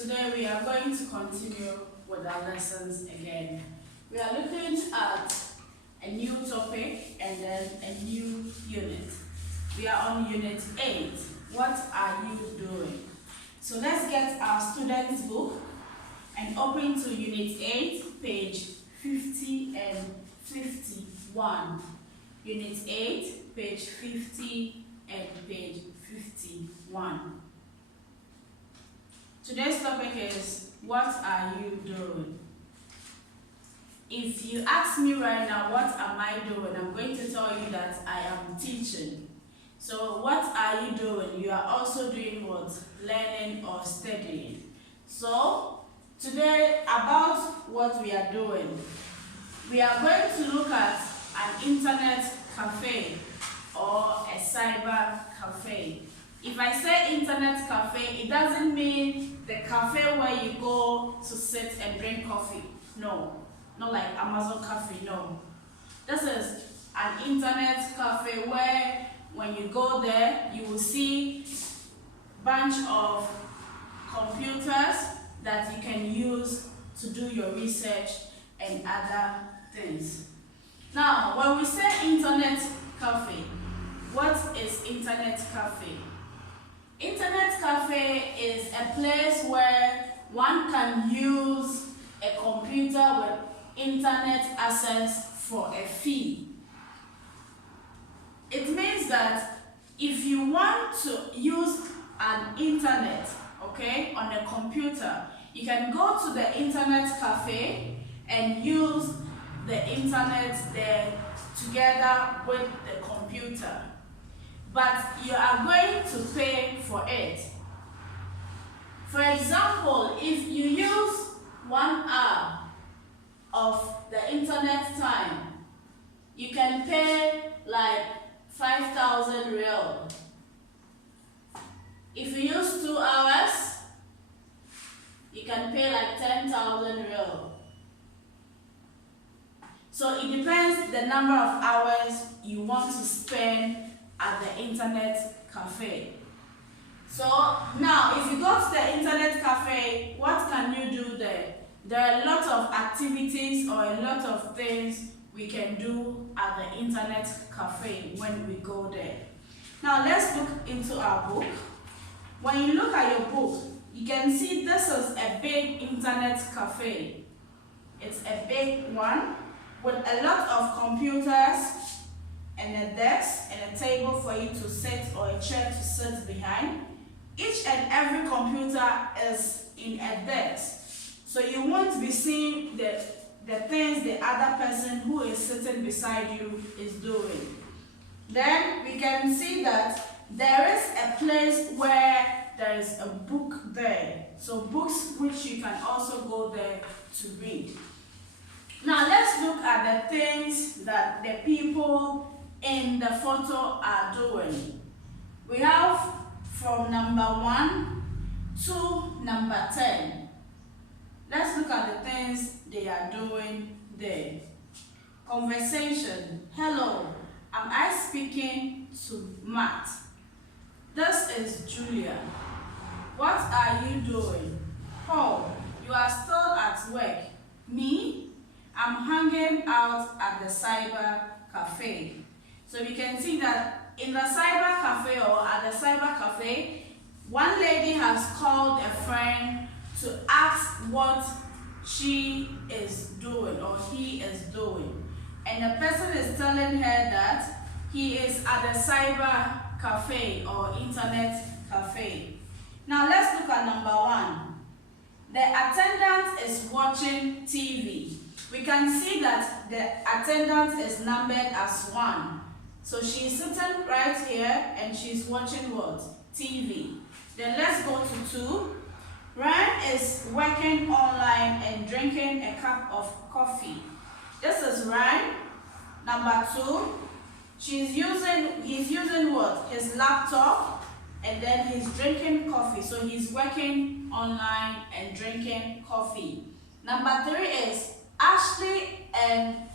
Today we are going to continue with our lessons again. We are looking at a new topic and then a new unit. We are on Unit 8. What are you doing? So let's get our student's book and open to Unit 8, page 50 and 51. Unit 8, page 50 and page 51. Today's topic is, what are you doing? If you ask me right now, what am I doing? I'm going to tell you that I am teaching. So what are you doing? You are also doing what? Learning or studying. So today, about what we are doing, we are going to look at an internet cafe or a cyber cafe. If I say internet cafe, it doesn't mean the cafe where you go to sit and drink coffee. No, not like Amazon Cafe, no. This is an internet cafe where when you go there, you will see a bunch of computers that you can use to do your research and other things. Now, when we say internet cafe, what is internet cafe? Internet cafe is a place where one can use a computer with internet access for a fee. It means that if you want to use an internet, okay, on a computer, you can go to the internet cafe and use the internet there together with the computer. But you are going to pay for it. For example, if you use 1 hour of the internet time, you can pay like 5,000 real. If you use 2 hours, you can pay like 10,000 real. So it depends the number of hours you want to spend at the internet cafe. So now, if you go to the internet cafe, what can you do there? There are a lot of activities or a lot of things we can do at the internet cafe when we go there. Now let's look into our book. When you look at your book, you can see this is a big internet cafe. It's a big one with a lot of computers and a desk and a table for you to sit or a chair to sit behind. Each and every computer is in a desk, so you won't be seeing the things the other person who is sitting beside you is doing. Then we can see that there is a place where there is a book there, so books which you can also go there to read. Now let's look at the things that the people in the photo are doing. We have from number 1 to number 10. Let's look at the things they are doing there. Conversation. Hello, am I speaking to Matt? This is Julia. What are you doing? Paul, you are still at work. Me? I'm hanging out at the cyber cafe. So we can see that in the cyber cafe or at the cyber cafe, one lady has called a friend to ask what she is doing or he is doing. And the person is telling her that he is at the cyber cafe or internet cafe. Now let's look at number 1. The attendant is watching TV. We can see that the attendant is numbered as 1. So she's sitting right here and she's watching what? TV. Then let's go to 2. Ryan is working online and drinking a cup of coffee. This is Ryan. Number 2. He's using what? His laptop, and then he's drinking coffee. So he's working online and drinking coffee. Number 3 is Ashley and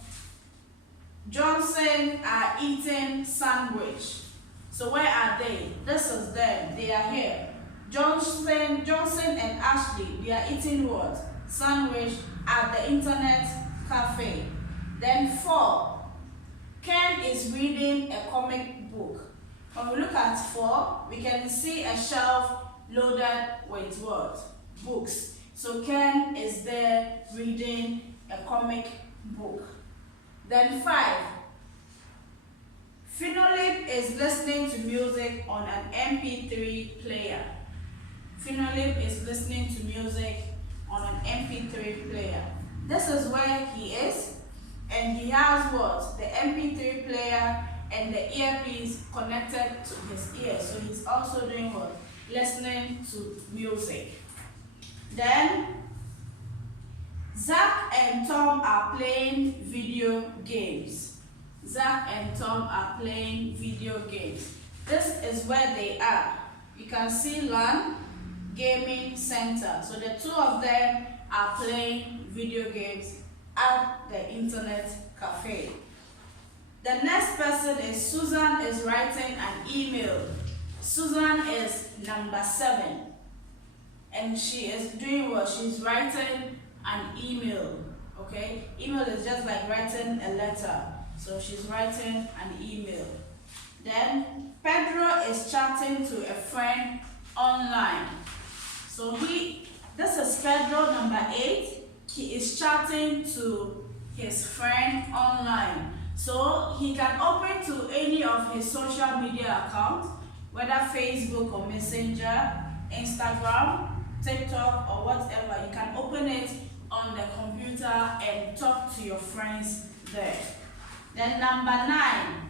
Johnson are eating sandwich. So where are they? This is them. They are here. Johnson and Ashley, they are eating what? Sandwich at the internet cafe. Then 4, Ken is reading a comic book. When we look at 4, we can see a shelf loaded with what? Books. So Ken is there reading a comic book. Then 5, Finolip is listening to music on an MP3 player. Finolip is listening to music on an MP3 player. This is where he is, and he has what? The MP3 player and the earpiece connected to his ear. So he's also doing what? Listening to music. Then Zach and Tom are playing video games. Zach and Tom are playing video games. This is where they are. You can see LAN Gaming Center. So the two of them are playing video games at the internet cafe. The next person is Susan is writing an email. Susan is number 7. And she is doing what? She's writing an email. Okay? Email is just like writing a letter. So she's writing an email. Then Pedro is chatting to a friend online. So this is Pedro number 8. He is chatting to his friend online. So he can open to any of his social media accounts, whether Facebook or Messenger, Instagram, TikTok or whatever. You can open it on the computer and talk to your friends there. Then number 9,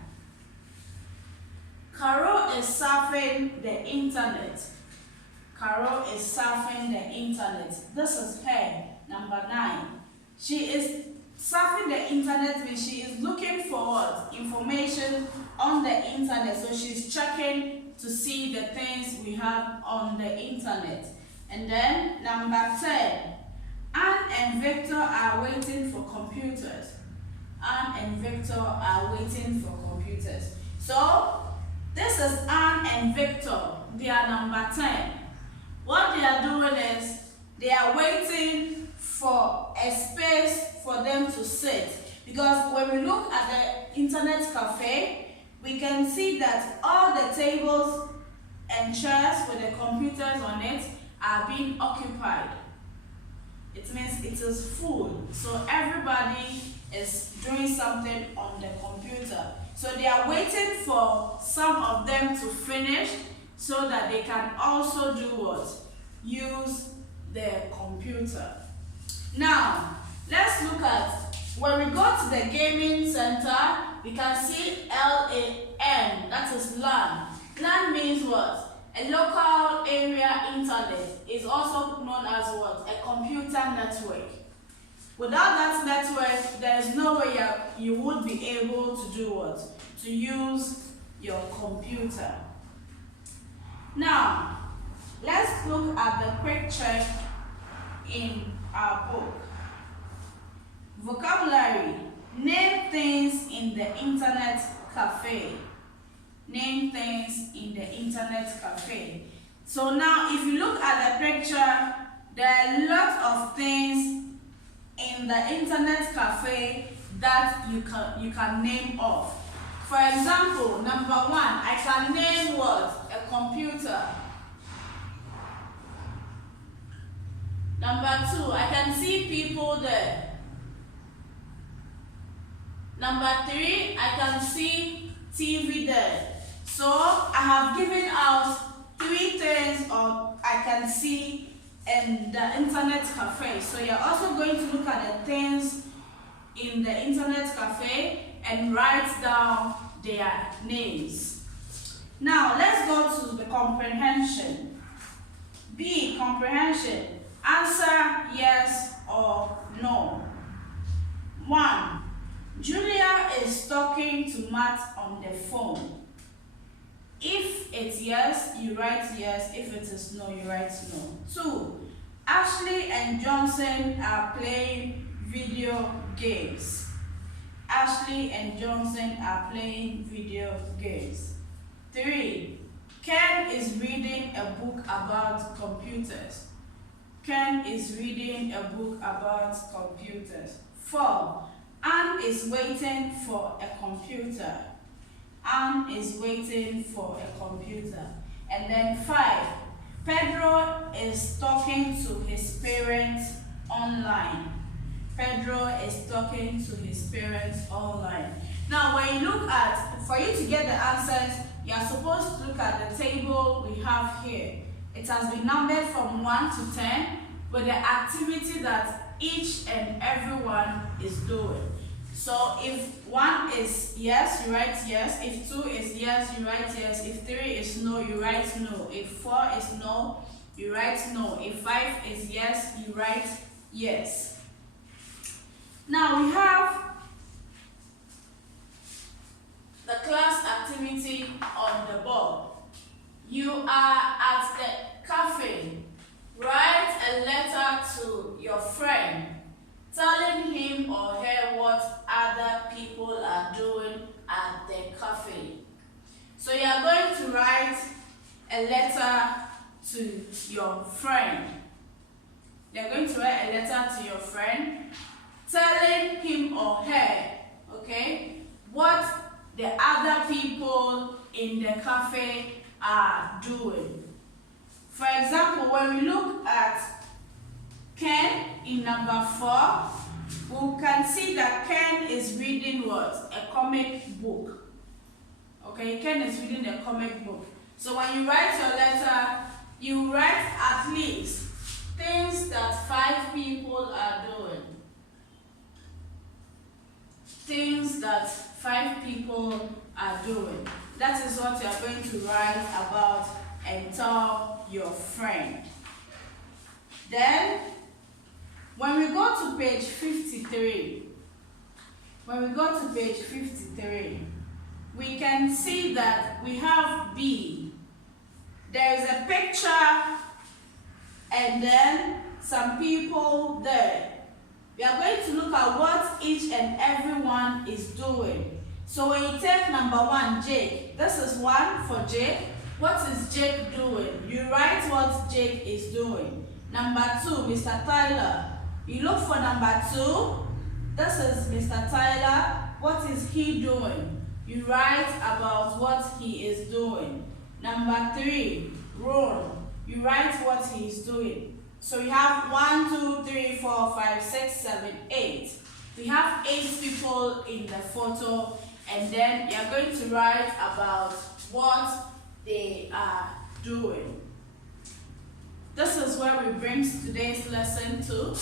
Carol is surfing the internet. Carol is surfing the internet. This is her, number 9. She is surfing the internet, means she is looking for what? Information on the internet. So she's checking to see the things we have on the internet. And then number 10, Anne and Victor are waiting for computers. Anne and Victor are waiting for computers. So this is Anne and Victor. They are number 10. What they are doing is they are waiting for a space for them to sit. Because when we look at the internet cafe, we can see that all the tables and chairs with the computers on it are being occupied. It means it is full. So everybody is doing something on the computer. So they are waiting for some of them to finish so that they can also do what? Use their computer. Now, let's look at, when we go to the gaming center, we can see LAN, that is LAN. LAN means what? A local area internet is also known as what? A computer network. Without that network, there is no way you would be able to do what? To use your computer. Now, let's look at the quick check in our book. Vocabulary. Name things in the internet cafe. Name things in the internet cafe. So now, if you look at the picture, there are a lot of things in the internet cafe that you can name off. For example, number 1, I can name what? A computer. Number 2, I can see people there. Number 3, I can see TV there. So I have given out 3 things or I can see in the internet cafe. So you're also going to look at the things in the internet cafe and write down their names. Now let's go to the comprehension. B, comprehension. Answer yes or no. 1. Julia is talking to Matt on the phone. If it's yes, you write yes. If it is no, you write no. 2. Ashley and Johnson are playing video games. Ashley and Johnson are playing video games. 3. Ken is reading a book about computers. Ken is reading a book about computers. 4. Anne is waiting for a computer. Anne is waiting for a computer. And then 5. Pedro is talking to his parents online. Pedro is talking to his parents online. Now, when you look at, for you to get the answers, you are supposed to look at the table we have here. It has been numbered from 1 to 10 with the activity that each and everyone is doing. So if 1 is yes, you write yes. If 2 is yes, you write yes. If 3 is no, you write no. If 4 is no, you write no. If 5 is yes, you write yes. Now we have the class activity on the board. You are at the cafe. Write a letter to your friend, telling him or her what other people are doing at the cafe. So you are going to write a letter to your friend. You are going to write a letter to your friend, telling him or her, okay, what the other people in the cafe are doing. For example, when we look at Ken in number 4, we can see that Ken is reading what? A comic book. Okay, Ken is reading a comic book. So when you write your letter, you write at least things that 5 people are doing. Things that 5 people are doing. That is what you are going to write about and tell your friend. Then, when we go to page 53, we can see that we have B. There is a picture and then some people there. We are going to look at what each and everyone is doing. So when you take number 1, Jake, this is 1 for Jake. What is Jake doing? You write what Jake is doing. Number 2, Mr. Tyler. You look for number 2. This is Mr. Tyler. What is he doing? You write about what he is doing. Number 3, Ron. You write what he is doing. So you have 1, 2, 3, 4, 5, 6, 7, 8. We have 8 people in the photo, and then you are going to write about what they are doing. This is where we bring today's lesson to.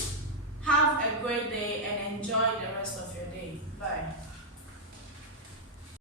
Have a great day and enjoy the rest of your day. Bye.